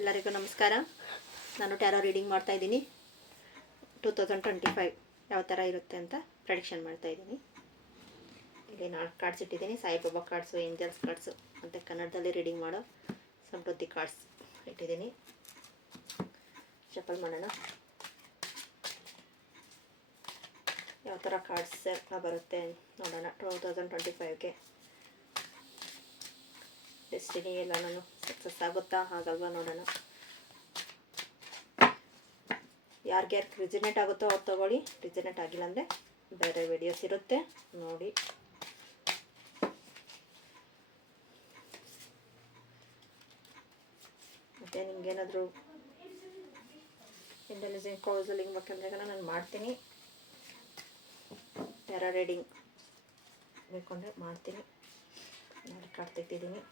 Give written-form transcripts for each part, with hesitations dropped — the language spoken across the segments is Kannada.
ಎಲ್ಲರಿಗೂ ನಮಸ್ಕಾರ. ನಾನು ಟ್ಯಾರೋ ರೀಡಿಂಗ್ ಮಾಡ್ತಾಯಿದ್ದೀನಿ. 2025 ಯಾವ ಥರ ಇರುತ್ತೆ ಅಂತ ಪ್ರೆಡಿಕ್ಷನ್ ಮಾಡ್ತಾಯಿದ್ದೀನಿ. ಇಲ್ಲಿ 4 ಕಾರ್ಡ್ಸ್ ಇಟ್ಟಿದ್ದೀನಿ. ಸಾಯಿಬಾಬಾ ಕಾರ್ಡ್ಸು, ಏಂಜಲ್ಸ್ ಕಾರ್ಡ್ಸು ಮತ್ತು ಕನ್ನಡದಲ್ಲಿ ರೀಡಿಂಗ್ ಮಾಡೋ ಸಮೃದ್ಧಿ ಕಾರ್ಡ್ಸ್ ಇಟ್ಟಿದ್ದೀನಿ. ಶಫಲ್ ಮಾಡೋಣ. ಯಾವ ಥರ ಕಾರ್ಡ್ಸ್ ಬರುತ್ತೆ ನೋಡೋಣ. 2025ಗೆ ಡೆಸ್ಟಿನಿ ಎಲ್ಲ ನಾನು ಸಕ್ಸಸ್ ಆಗುತ್ತಾ ಆಗಲ್ವಾ ನೋಡೋಣ. ಯಾರ್ಯಾರು ರಿಸನೇಟ್ ಆಗುತ್ತೋ ಅವ್ರು ತೊಗೊಳ್ಳಿ. ರಿಸನೇಟ್ ಆಗಿಲ್ಲ ಅಂದರೆ ಬೇರೆ ವಿಡಿಯೋಸ್ ಇರುತ್ತೆ ನೋಡಿ. ಮತ್ತು ನಿಮ್ಗೇನಾದರೂ ಇಂಟೆಲಿಜೆಂಟ್ ಕೌನ್ಸಲಿಂಗ್ ಬೇಕಂದ್ರೆ ನಾನು ಮಾಡ್ತೀನಿ. ಟ್ಯಾರೋ ರೀಡಿಂಗ್ ಬೇಕು ಅಂದರೆ ಮಾಡ್ತೀನಿ. ನೋಡಿ ಕಾರ್ಡ್ ತೆಗ್ದಿದ್ದೀನಿ.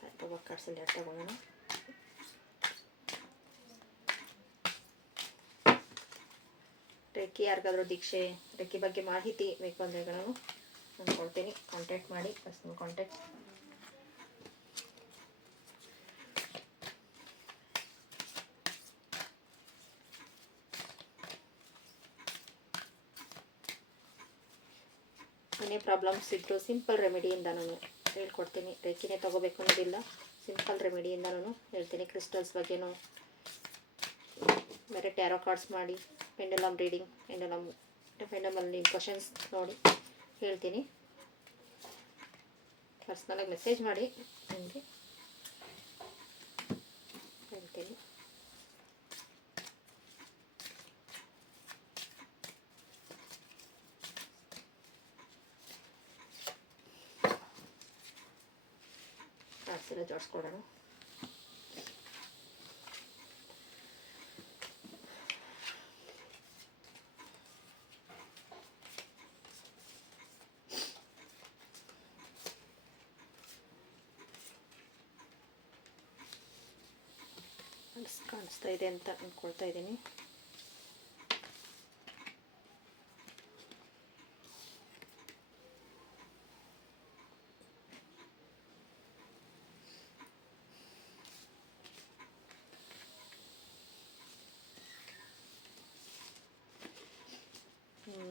ಸಾಯಿಬಾಬಾ ಕಾರ್ಡ್ಸಲ್ಲಿ ಎರಡು ತಗೊಳ್ಳೋಣ. ರೇಖಿ ಯಾರಿಗಾದ್ರೂ ದೀಕ್ಷೆ ರೇಖಿ ಬಗ್ಗೆ ಮಾಹಿತಿ ಬೇಕು ಅಂದರೆ ನಾನು ಕೊಡ್ತೀನಿ. ಕಾಂಟ್ಯಾಕ್ಟ್ ಮಾಡಿ. First contact. ಏನೇ ಪ್ರಾಬ್ಲಮ್ಸ್ ಇದ್ದರೂ ಸಿಂಪಲ್ ರೆಮಿಡಿಯಿಂದ ನಾನು ಹೇಳ್ಕೊಡ್ತೀನಿ. ರೇಖಿನೇ ತೊಗೋಬೇಕು ಅನ್ನೋದಿಲ್ಲ, ಸಿಂಪಲ್ ರೆಮಿಡಿಯಿಂದ ನಾನು ಹೇಳ್ತೀನಿ. ಕ್ರಿಸ್ಟಲ್ಸ್ ಬಗ್ಗೆನೂ ಬೇರೆ ಟ್ಯಾರೋ ಕಾರ್ಡ್ಸ್ ಮಾಡಿ ಪೆಂಡಲಮ್ ರೀಡಿಂಗ್, ಪೆಂಡಲಮಲ್ಲಿ ಕ್ವಶನ್ಸ್ ನೋಡಿ ಹೇಳ್ತೀನಿ. ಪರ್ಸ್ನಲಾಗಿ ಮೆಸೇಜ್ ಮಾಡಿ ನಿಮಗೆ ಹೇಳ್ತೀನಿ. ಕಾರ್ಡ್ಸ್ ಎಲ್ಲ ಜೋಡಿಸ್ಕೊಡೋಣ. ಕಾಣಿಸ್ತಾ ಇದೆ ಅಂತ ಅಂದ್ಕೊಳ್ತಾ ಇದ್ದೀನಿ. ಹ್ಞೂ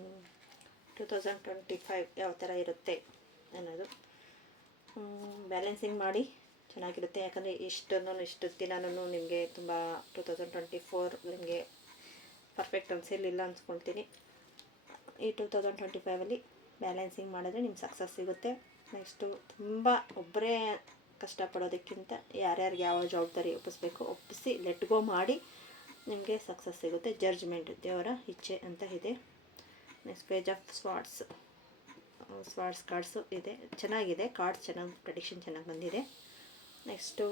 2025 ಯಾವ ಥರ ಇರುತ್ತೆ ಅನ್ನೋದು ಬ್ಯಾಲೆನ್ಸಿಂಗ್ ಮಾಡಿ ಚೆನ್ನಾಗಿರುತ್ತೆ. ಯಾಕಂದರೆ ಇಷ್ಟು ದಿನನೂ ನಿಮಗೆ ತುಂಬ 2024 ನಿಮಗೆ ಪರ್ಫೆಕ್ಟ್ ಅನಿಸಿರಲಿಲ್ಲ ಅನ್ಸ್ಕೊಳ್ತೀನಿ. ಈ 2025ಅಲ್ಲಿ ಬ್ಯಾಲೆನ್ಸಿಂಗ್ ಮಾಡಿದ್ರೆ ನಿಮ್ಗೆ ಸಕ್ಸಸ್ ಸಿಗುತ್ತೆ. ನೆಕ್ಸ್ಟು ತುಂಬ ಒಬ್ಬರೇ ಕಷ್ಟಪಡೋದಕ್ಕಿಂತ ಯಾರ್ಯಾರಿಗೆ ಯಾವ ಜವಾಬ್ದಾರಿ ಒಪ್ಪಿಸಿ ಲೆಟ್ ಗೋ ಮಾಡಿ ನಿಮಗೆ ಸಕ್ಸಸ್ ಸಿಗುತ್ತೆ. ಜಡ್ಜ್ಮೆಂಟ್ ದೇವರ ಇಚ್ಛೆ ಅಂತ ಇದೆ. ನೆಕ್ಸ್ಟ್ ಪೇಜ್ ಆಫ್ ಸ್ವಾರ್ಡ್ಸ್ ಕಾರ್ಡ್ಸು ಇದೆ. ಚೆನ್ನಾಗಿದೆ ಕಾರ್ಡ್ಸ್, ಚೆನ್ನಾಗಿ ಪ್ರೆಡಿಕ್ಷನ್ ಚೆನ್ನಾಗಿ ಬಂದಿದೆ. ನೆಕ್ಸ್ಟು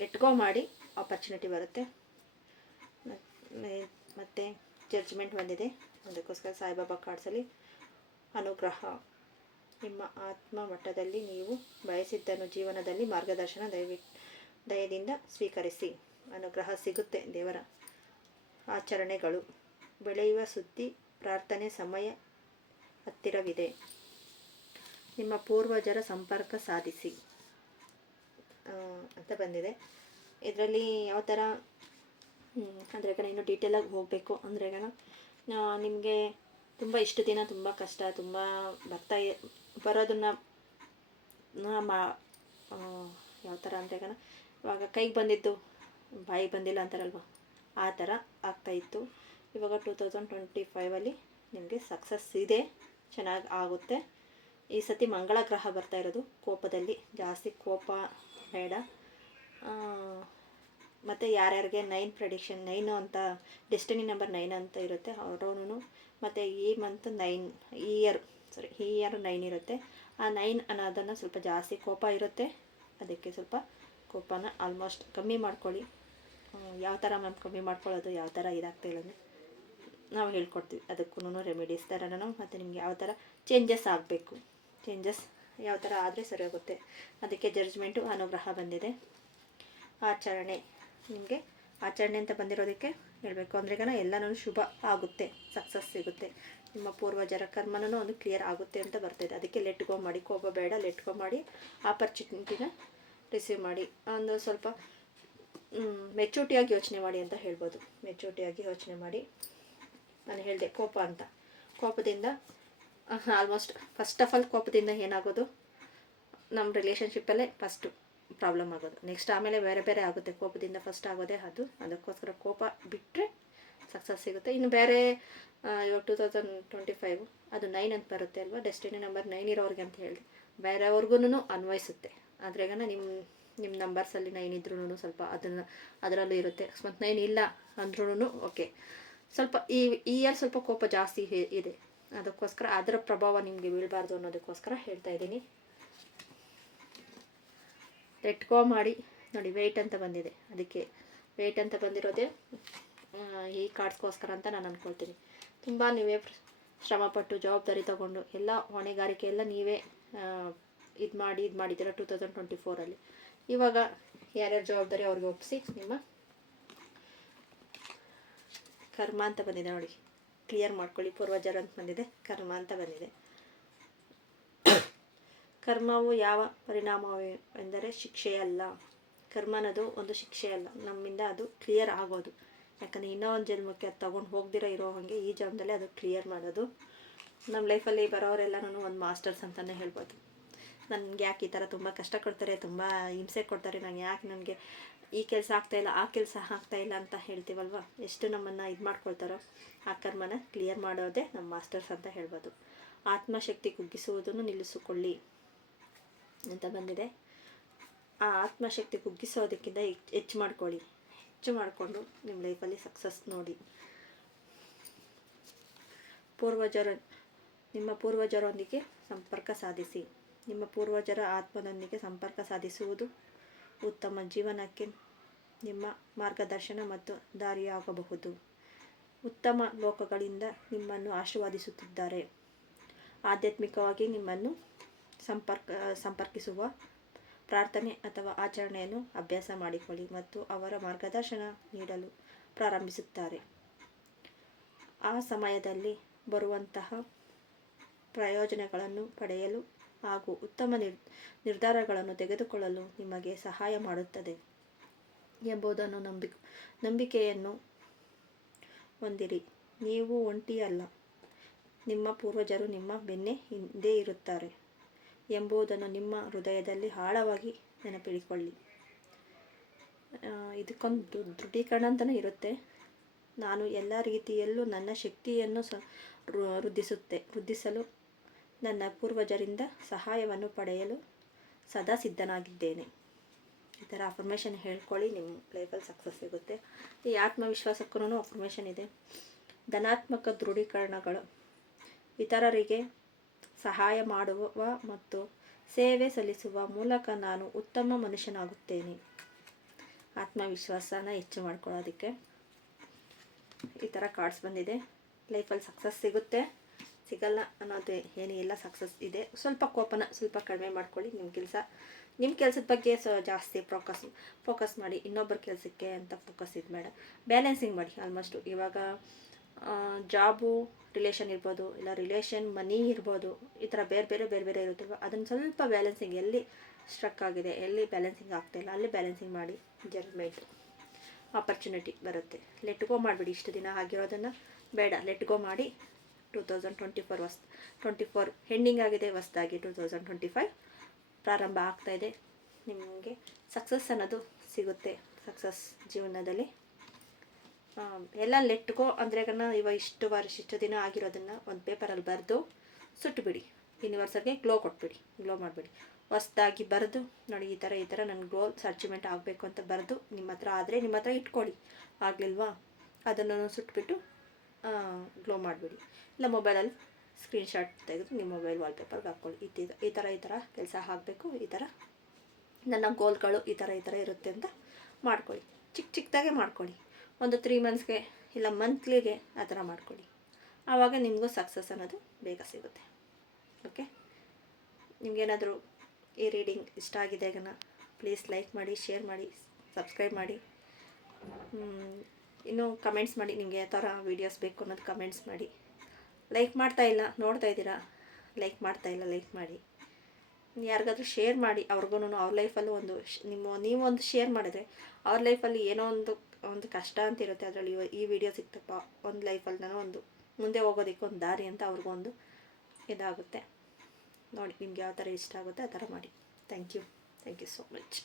ಲೆಟ್ ಗೋ ಮಾಡಿ ಆಪರ್ಚುನಿಟಿ ಬರುತ್ತೆ. ಮತ್ತು ಜಡ್ಜ್ಮೆಂಟ್ ಬಂದಿದೆ. ಅದಕ್ಕೋಸ್ಕರ ಸಾಯಿಬಾಬಾ ಕಾರ್ಡ್ಸಲ್ಲಿ ಅನುಗ್ರಹ, ನಿಮ್ಮ ಆತ್ಮ ಮಟ್ಟದಲ್ಲಿ ನೀವು ಬಯಸಿದ್ದನ್ನು ಜೀವನದಲ್ಲಿ ಮಾರ್ಗದರ್ಶನ ದಯದಿಂದ ಸ್ವೀಕರಿಸಿ. ಅನುಗ್ರಹ ಸಿಗುತ್ತೆ. ದೇವರ ಆಚರಣೆಗಳು ಬೆಳೆಯುವ ಸುದ್ದಿ, ಪ್ರಾರ್ಥನೆ ಸಮಯ ಹತ್ತಿರವಿದೆ. ನಿಮ್ಮ ಪೂರ್ವಜರ ಸಂಪರ್ಕ ಸಾಧಿಸಿ ಅಂತ ಬಂದಿದೆ. ಇದರಲ್ಲಿ ಯಾವ ಥರ ಅಂದರೆ ಇನ್ನೂ ಡೀಟೇಲಾಗಿ ಹೋಗಬೇಕು ಅಂದರೆ ನಿಮಗೆ ತುಂಬ ಇಷ್ಟು ದಿನ ತುಂಬ ಕಷ್ಟ ತುಂಬ ಬರೋದನ್ನು ಯಾವ ಥರ ಅಂದರೆ ಇವಾಗ ಕೈಗೆ ಬಂದಿದ್ದು ಬಾಯಿಗೆ ಬಂದಿಲ್ಲ ಅಂತಾರಲ್ವ, ಆ ಥರ ಆಗ್ತಾಯಿತ್ತು. ಇವಾಗ 2025ಅಲ್ಲಿ ನಿಮಗೆ ಸಕ್ಸಸ್ ಇದೆ, ಚೆನ್ನಾಗಿ ಆಗುತ್ತೆ. ಈ ಸತಿ ಮಂಗಳ ಗ್ರಹ ಬರ್ತಾ ಇರೋದು. ಕೋಪದಲ್ಲಿ ಜಾಸ್ತಿ ಕೋಪ ಬೇಡ. ಮತ್ತು ಯಾರ್ಯಾರಿಗೆ 9 ಪ್ರೆಡಿಕ್ಷನ್ 9 ಅಂತ ಡೆಸ್ಟಿನಿ ನಂಬರ್ 9 ಅಂತ ಇರುತ್ತೆ ಅವರೂ, ಮತ್ತು ಈ ಮಂತ್ 9 ಈ ಇಯರ್ 9 ಇರುತ್ತೆ. ಆ 9 ಅನ್ನೋದನ್ನು ಸ್ವಲ್ಪ ಜಾಸ್ತಿ ಕೋಪ ಇರುತ್ತೆ. ಅದಕ್ಕೆ ಸ್ವಲ್ಪ ಕೋಪನ ಆಲ್ಮೋಸ್ಟ್ ಕಮ್ಮಿ ಮಾಡ್ಕೊಳ್ಳಿ. ಯಾವ ಥರ ಮ್ಯಾಮ್ ಕಮ್ಮಿ ಮಾಡ್ಕೊಳ್ಳೋದು, ಯಾವ ಥರ ಇದಾಗ್ತಾ ಇಲ್ಲ ಅಂದರೆ ನಾವು ಹೇಳ್ಕೊಡ್ತೀವಿ. ಅದಕ್ಕೂ ರೆಮಿಡೀಸ್ ಥರನೂ. ಮತ್ತು ನಿಮ್ಗೆ ಯಾವ ಥರ ಚೇಂಜಸ್ ಆಗಬೇಕು, ಚೇಂಜಸ್ ಯಾವ ಥರ ಆದರೆ ಸರಿ ಹೋಗುತ್ತೆ. ಅದಕ್ಕೆ ಜಡ್ಜ್ಮೆಂಟು ಅನುಗ್ರಹ ಬಂದಿದೆ. ಆಚರಣೆ, ನಿಮಗೆ ಆಚರಣೆ ಅಂತ ಬಂದಿರೋದಕ್ಕೆ ಹೇಳಬೇಕು ಅಂದರೆ ಎಲ್ಲನೂ ಶುಭ ಆಗುತ್ತೆ, ಸಕ್ಸಸ್ ಸಿಗುತ್ತೆ. ನಿಮ್ಮ ಪೂರ್ವಜರ ಕರ್ಮನೂ ಒಂದು ಕ್ಲಿಯರ್ ಆಗುತ್ತೆ ಅಂತ ಬರ್ತಾಯಿದೆ. ಅದಕ್ಕೆ ಲೆಟ್ ಗೋ ಮಾಡಿ, ಕೋಪ ಬೇಡ, ಲೆಟ್ ಗೋ ಮಾಡಿ ಆಪರ್ಚುನಿಟಿನ ರಿಸೀವ್ ಮಾಡಿ. ಒಂದು ಸ್ವಲ್ಪ ಮೆಚೂರಿಟಿಯಾಗಿ ಯೋಚನೆ ಮಾಡಿ ಅಂತ ಹೇಳ್ಬೋದು. ಮೆಚೂರಿಟಿಯಾಗಿ ಯೋಚನೆ ಮಾಡಿ. ನಾನು ಹೇಳಿದೆ ಕೋಪ ಅಂತ, ಕೋಪದಿಂದ ಆಲ್ಮೋಸ್ಟ್ ಫಸ್ಟ್ ಆಫ್ ಆಲ್ ಕೋಪದಿಂದ ಏನಾಗೋದು, ನಮ್ಮ ರಿಲೇಷನ್ಶಿಪ್ಪಲ್ಲೇ ಫಸ್ಟು ಪ್ರಾಬ್ಲಮ್ ಆಗೋದು. ನೆಕ್ಸ್ಟ್ ಆಮೇಲೆ ಬೇರೆ ಬೇರೆ ಆಗುತ್ತೆ. ಕೋಪದಿಂದ ಫಸ್ಟ್ ಆಗೋದೇ ಅದು. ಅದಕ್ಕೋಸ್ಕರ ಕೋಪ ಬಿಟ್ಟರೆ ಸಕ್ಸಸ್ ಸಿಗುತ್ತೆ. ಇನ್ನು ಬೇರೆ ಇವಾಗ 2025 ಅದು 9 ಅಂತ ಬರುತ್ತೆ ಅಲ್ವಾ, ಡೆಸ್ಟಿನಿ ನಂಬರ್ 9 ಇರೋರಿಗೆ ಅಂತ ಹೇಳಿದೆ. ಬೇರೆಯವ್ರಿಗೂ ಅನ್ವಯಿಸುತ್ತೆ. ಆದ್ರೆಗ ನಿಮ್ಮ ನಂಬರ್ಸಲ್ಲಿ 9 ಇದ್ರೂ ಸ್ವಲ್ಪ ಅದರಲ್ಲೂ ಇರುತ್ತೆ. ಅಕಸ್ಮಾತ್ 9 ಇಲ್ಲ ಅಂದ್ರೂ ಓಕೆ, ಸ್ವಲ್ಪ ಈ ಇಯರ್ ಸ್ವಲ್ಪ ಕೋಪ ಜಾಸ್ತಿ ಇದೆ. ಅದಕ್ಕೋಸ್ಕರ ಅದರ ಪ್ರಭಾವ ನಿಮಗೆ ಬೀಳಬಾರ್ದು ಅನ್ನೋದಕ್ಕೋಸ್ಕರ ಹೇಳ್ತಾ ಇದ್ದೀನಿ. ಲೆಟ್ ಗೋ ಮಾಡಿ. ನೋಡಿ ವೆಯ್ಟ್ ಅಂತ ಬಂದಿದೆ, ಅದಕ್ಕೆ ವೆಯ್ಟ್ ಅಂತ ಬಂದಿರೋದೇ ಈ ಕಾರ್ಡ್ಸ್ಗೋಸ್ಕರ ಅಂತ ನಾನು ಅಂದ್ಕೊಳ್ತೀನಿ. ತುಂಬ ನೀವೇ ಶ್ರಮಪಟ್ಟು ಜವಾಬ್ದಾರಿ ತಗೊಂಡು ಎಲ್ಲ ಹೊಣೆಗಾರಿಕೆ ಎಲ್ಲ ನೀವೇ ಇದು ಮಾಡಿದ್ದೀರ 2024ಅಲ್ಲಿ. ಇವಾಗ ಯಾರ್ಯಾರು ಜವಾಬ್ದಾರಿ ಅವ್ರಿಗೆ ಒಪ್ಪಿಸಿ ನಿಮ್ಮ ಕರ್ಮ ಅಂತ ಬಂದಿದೆ ನೋಡಿ, ಕ್ಲಿಯರ್ ಮಾಡ್ಕೊಳ್ಳಿ. ಪೂರ್ವಜರು ಅಂತ ಬಂದಿದೆ, ಕರ್ಮ ಅಂತ ಬಂದಿದೆ. ಕರ್ಮವು ಯಾವ ಪರಿಣಾಮವೆಂದರೆ ಶಿಕ್ಷೆಯಲ್ಲ. ಕರ್ಮ ಅನ್ನೋದು ಒಂದು ಶಿಕ್ಷೆ ಅಲ್ಲ, ನಮ್ಮಿಂದ ಅದು ಕ್ಲಿಯರ್ ಆಗೋದು. ಯಾಕಂದರೆ ಇನ್ನೂ ಒಂದು ಜನ್ಮಕ್ಕೆ ಅದು ತೊಗೊಂಡು ಹೋಗ್ದಿರೋ ಇರೋ ಹಾಗೆ ಈ ಜನ್ಮದಲ್ಲೇ ಅದು ಕ್ಲಿಯರ್ ಮಾಡೋದು. ನಮ್ಮ ಲೈಫಲ್ಲಿ ಬರೋರೆಲ್ಲನೂ ಒಂದು ಮಾಸ್ಟರ್ಸ್ ಅಂತಲೇ ಹೇಳ್ಬೋದು. ನನಗೆ ಯಾಕೆ ಈ ಥರ ತುಂಬ ಕಷ್ಟ ಕೊಡ್ತಾರೆ, ತುಂಬ ಹಿಂಸೆ ಕೊಡ್ತಾರೆ, ನನಗೆ ಈ ಕೆಲಸ ಆಗ್ತಾಯಿಲ್ಲ, ಆ ಕೆಲಸ ಆಗ್ತಾಯಿಲ್ಲ ಅಂತ ಹೇಳ್ತೀವಲ್ವ, ಎಷ್ಟು ನಮ್ಮನ್ನು ಇದು ಮಾಡ್ಕೊಳ್ತಾರೋ ಆ ಕರ್ಮನ ಕ್ಲಿಯರ್ ಮಾಡೋದೇ ನಮ್ಮ ಮಾಸ್ಟರ್ಸ್ ಅಂತ ಹೇಳ್ಬೋದು. ಆತ್ಮಶಕ್ತಿ ಕುಗ್ಗಿಸುವುದನ್ನು ನಿಲ್ಲಿಸಿಕೊಳ್ಳಿ ಅಂತ ಬಂದಿದೆ. ಆ ಆತ್ಮಶಕ್ತಿ ಕುಗ್ಗಿಸೋದಕ್ಕಿಂತ ಹೆಚ್ಚು ಮಾಡ್ಕೊಳ್ಳಿ. ಹೆಚ್ಚು ಮಾಡಿಕೊಂಡು ನಿಮ್ಮ ಲೈಫಲ್ಲಿ ಸಕ್ಸಸ್ ನೋಡಿ. ನಿಮ್ಮ ಪೂರ್ವಜರೊಂದಿಗೆ ಸಂಪರ್ಕ ಸಾಧಿಸಿ. ನಿಮ್ಮ ಪೂರ್ವಜರ ಆತ್ಮದೊಂದಿಗೆ ಸಂಪರ್ಕ ಸಾಧಿಸುವುದು ಉತ್ತಮ ಜೀವನಕ್ಕೆ ನಿಮ್ಮ ಮಾರ್ಗದರ್ಶನ ಮತ್ತು ದಾರಿಯಾಗಬಹುದು. ಉತ್ತಮ ಲೋಕಗಳಿಂದ ನಿಮ್ಮನ್ನು ಆಶೀರ್ವದಿಸುತ್ತಿದ್ದಾರೆ. ಆಧ್ಯಾತ್ಮಿಕವಾಗಿ ನಿಮ್ಮನ್ನು ಸಂಪರ್ಕಿಸುವ ಪ್ರಾರ್ಥನೆ ಅಥವಾ ಆಚರಣೆಯನ್ನು ಅಭ್ಯಾಸ ಮಾಡಿಕೊಳ್ಳಿ ಮತ್ತು ಅವರ ಮಾರ್ಗದರ್ಶನ ನೀಡಲು ಪ್ರಾರಂಭಿಸುತ್ತಾರೆ. ಆ ಸಮಯದಲ್ಲಿ ಬರುವಂತಹ ಪ್ರಯೋಜನಗಳನ್ನು ಪಡೆಯಲು ಹಾಗೂ ಉತ್ತಮ ನಿರ್ಧಾರಗಳನ್ನು ತೆಗೆದುಕೊಳ್ಳಲು ನಿಮಗೆ ಸಹಾಯ ಮಾಡುತ್ತದೆ ಎಂಬುದನ್ನು ನಂಬಿಕೆಯನ್ನು ಹೊಂದಿರಿ. ನೀವು ಒಂಟಿಯಲ್ಲ, ನಿಮ್ಮ ಪೂರ್ವಜರು ನಿಮ್ಮ ಬೆನ್ನ ಹಿಂದೆ ಇರುತ್ತಾರೆ ಎಂಬುದನ್ನು ನಿಮ್ಮ ಹೃದಯದಲ್ಲಿ ಆಳವಾಗಿ ನೆನಪಿಡಿಕೊಳ್ಳಿ. ಇದಕ್ಕೊಂದು ದೃಢೀಕರಣ ಅಂತಲೇ ಇರುತ್ತೆ. ನಾನು ಎಲ್ಲ ರೀತಿಯಲ್ಲೂ ನನ್ನ ಶಕ್ತಿಯನ್ನು ವೃದ್ಧಿಸಲು ನನ್ನ ಪೂರ್ವಜರಿಂದ ಸಹಾಯವನ್ನು ಪಡೆಯಲು ಸದಾ ಸಿದ್ಧನಾಗಿದ್ದೇನೆ. ಈ ಥರ ಅಫರ್ಮೇಷನ್ ಹೇಳ್ಕೊಳ್ಳಿ, ನಿಮ್ಮ ಲೈಫಲ್ಲಿ ಸಕ್ಸಸ್ ಸಿಗುತ್ತೆ. ಈ ಆತ್ಮವಿಶ್ವಾಸಕ್ಕೂ ಅಫರ್ಮೇಷನ್ ಇದೆ. ಧನಾತ್ಮಕ ದೃಢೀಕರಣಗಳು. ಇತರರಿಗೆ ಸಹಾಯ ಮಾಡುವ ಮತ್ತು ಸೇವೆ ಸಲ್ಲಿಸುವ ಮೂಲಕ ನಾನು ಉತ್ತಮ ಮನುಷ್ಯನಾಗುತ್ತೇನೆ. ಆತ್ಮವಿಶ್ವಾಸನ ಹೆಚ್ಚು ಮಾಡ್ಕೊಳ್ಳೋದಕ್ಕೆ ಈ ಥರ ಕಾರ್ಡ್ಸ್ ಬಂದಿದೆ. ಲೈಫಲ್ಲಿ ಸಕ್ಸಸ್ ಸಿಗುತ್ತೆ, ಸಿಗಲ್ಲ ಅನ್ನೋದು ಏನಿಲ್ಲ, ಸಕ್ಸಸ್ ಇದೆ. ಸ್ವಲ್ಪ ಕೋಪನ ಸ್ವಲ್ಪ ಕಡಿಮೆ ಮಾಡ್ಕೊಳ್ಳಿ. ನಿಮ್ಮ ಕೆಲಸದ ಬಗ್ಗೆ ಜಾಸ್ತಿ ಫೋಕಸ್ ಮಾಡಿ. ಇನ್ನೊಬ್ಬರ ಕೆಲಸಕ್ಕೆ ಅಂತ ಫೋಕಸ್ ಇದು ಬೇಡ. ಬ್ಯಾಲೆನ್ಸಿಂಗ್ ಮಾಡಿ. ಆಲ್ಮೋಸ್ಟು ಇವಾಗ ಜಾಬು ರಿಲೇಷನ್ ಇರ್ಬೋದು, ಇಲ್ಲ ರಿಲೇಷನ್ ಮನಿ ಇರ್ಬೋದು, ಈ ಥರ ಬೇರೆ ಬೇರೆ ಇರುತ್ತಲ್ವ, ಅದನ್ನು ಸ್ವಲ್ಪ ಬ್ಯಾಲೆನ್ಸಿಂಗ್, ಎಲ್ಲಿ ಸ್ಟ್ರಕ್ ಆಗಿದೆ, ಎಲ್ಲಿ ಬ್ಯಾಲೆನ್ಸಿಂಗ್ ಆಗ್ತಾಯಿಲ್ಲ ಅಲ್ಲಿ ಬ್ಯಾಲೆನ್ಸಿಂಗ್ ಮಾಡಿ. ಜಡ್ಜ್ಮೆಂಟ್ ಆಪರ್ಚುನಿಟಿ ಬರುತ್ತೆ. ಲೆಟ್ ಗೋ ಮಾಡಿಬಿಡಿ. ಇಷ್ಟು ದಿನ ಆಗಿರೋದನ್ನು ಬೇಡ, ಲೆಟ್ ಗೋ ಮಾಡಿ. 2024 ಹೆಂಡಿಂಗ್ ಆಗಿದೆ, ಹೊಸದಾಗಿ 2025 ಪ್ರಾರಂಭ ಆಗ್ತಾಯಿದೆ. ನಿಮಗೆ ಸಕ್ಸಸ್ ಅನ್ನೋದು ಸಿಗುತ್ತೆ. ಸಕ್ಸಸ್ ಜೀವನದಲ್ಲಿ ಎಲ್ಲ ಲೆಟ್ ಗೋ ಅಂದರೆ ಇವಾಗ ಇಷ್ಟು ದಿನ ಆಗಿರೋದನ್ನು ಒಂದು ಪೇಪರಲ್ಲಿ ಬರೆದು ಸುಟ್ಟುಬಿಡಿ. ಯೂನಿವರ್ಸಲ್ಗೆ ಗ್ಲೋ ಮಾಡಿಬಿಡಿ. ಹೊಸದಾಗಿ ಬರೆದು ನೋಡಿ, ಈ ಥರ ನನ್ನ ಗೋಲ್ಸ್ ಅಚೀವ್ಮೆಂಟ್ ಆಗಬೇಕು ಅಂತ ಬರೆದು ನಿಮ್ಮ ಹತ್ರ ಆದರೆ ನಿಮ್ಮ ಹತ್ರ ಇಟ್ಕೊಳ್ಳಿ. ಆಗಲಿಲ್ವಾ ಅದನ್ನು ಸುಟ್ಬಿಟ್ಟು ಗ್ಲೋ ಮಾಡಿಬಿಡಿ. ಇಲ್ಲ ಮೊಬೈಲಲ್ಲಿ ಸ್ಕ್ರೀನ್ಶಾಟ್ ತೆಗೆದು ನಿಮ್ಮ ಮೊಬೈಲ್ ವಾಲ್ಪೇಪರ್ಗೆ ಹಾಕ್ಕೊಳ್ಳಿ. ಈ ಥರ ಕೆಲಸ ಆಗಬೇಕು, ಈ ಥರ ನನ್ನ ಗೋಲ್ಗಳು ಈ ಥರ ಇರುತ್ತೆ ಅಂತ ಮಾಡ್ಕೊಳ್ಳಿ. ಚಿಕ್ಕದಾಗೆ ಮಾಡ್ಕೊಳ್ಳಿ. ಒಂದು 3 ಮಂತ್ಸ್ಗೆ ಇಲ್ಲ ಮಂತ್ಲಿಗೆ ಆ ಥರ ಮಾಡ್ಕೊಳ್ಳಿ. ಆವಾಗ ನಿಮಗೂ ಸಕ್ಸಸ್ ಅನ್ನೋದು ಬೇಗ ಸಿಗುತ್ತೆ. ಓಕೆ, ನಿಮಗೇನಾದರೂ ಈ ರೀಡಿಂಗ್ ಇಷ್ಟ ಆಗಿದೆ ಪ್ಲೀಸ್ ಲೈಕ್ ಮಾಡಿ, ಶೇರ್ ಮಾಡಿ, ಸಬ್ಸ್ಕ್ರೈಬ್ ಮಾಡಿ. ಇನ್ನೂ ಕಮೆಂಟ್ಸ್ ಮಾಡಿ, ನಿಮಗೆ ಯಾವ ಥರ ವೀಡಿಯೋಸ್ ಬೇಕು ಅನ್ನೋದು ಕಮೆಂಟ್ಸ್ ಮಾಡಿ. ಲೈಕ್ ಮಾಡ್ತಾಯಿಲ್ಲ, ನೋಡ್ತಾ ಇದ್ದೀರಾ, ಲೈಕ್ ಮಾಡ್ತಾಯಿಲ್ಲ, ಲೈಕ್ ಮಾಡಿ. ಯಾರಿಗಾದ್ರೂ ಶೇರ್ ಮಾಡಿ, ಅವ್ರಿಗೂ ಅವ್ರ ಲೈಫಲ್ಲೂ ಒಂದು ನೀವೊಂದು ಶೇರ್ ಮಾಡಿದ್ರೆ ಅವ್ರ ಲೈಫಲ್ಲಿ ಏನೋ ಒಂದು ಕಷ್ಟ ಅಂತ ಇರುತ್ತೆ, ಅದರಲ್ಲಿ ಈ ವಿಡಿಯೋ ಸಿಕ್ತಪ್ಪ, ಒಂದು ಲೈಫಲ್ಲಿ ನಾನು ಒಂದು ಮುಂದೆ ಹೋಗೋದಕ್ಕೆ ಒಂದು ದಾರಿ ಅಂತ ಅವ್ರಿಗೊಂದು ಇದಾಗುತ್ತೆ. ನೋಡಿ ನಿಮ್ಗೆ ಯಾವ ಥರ ಇಷ್ಟ ಆಗುತ್ತೆ ಆ ಥರ ಮಾಡಿ. Thank you so much.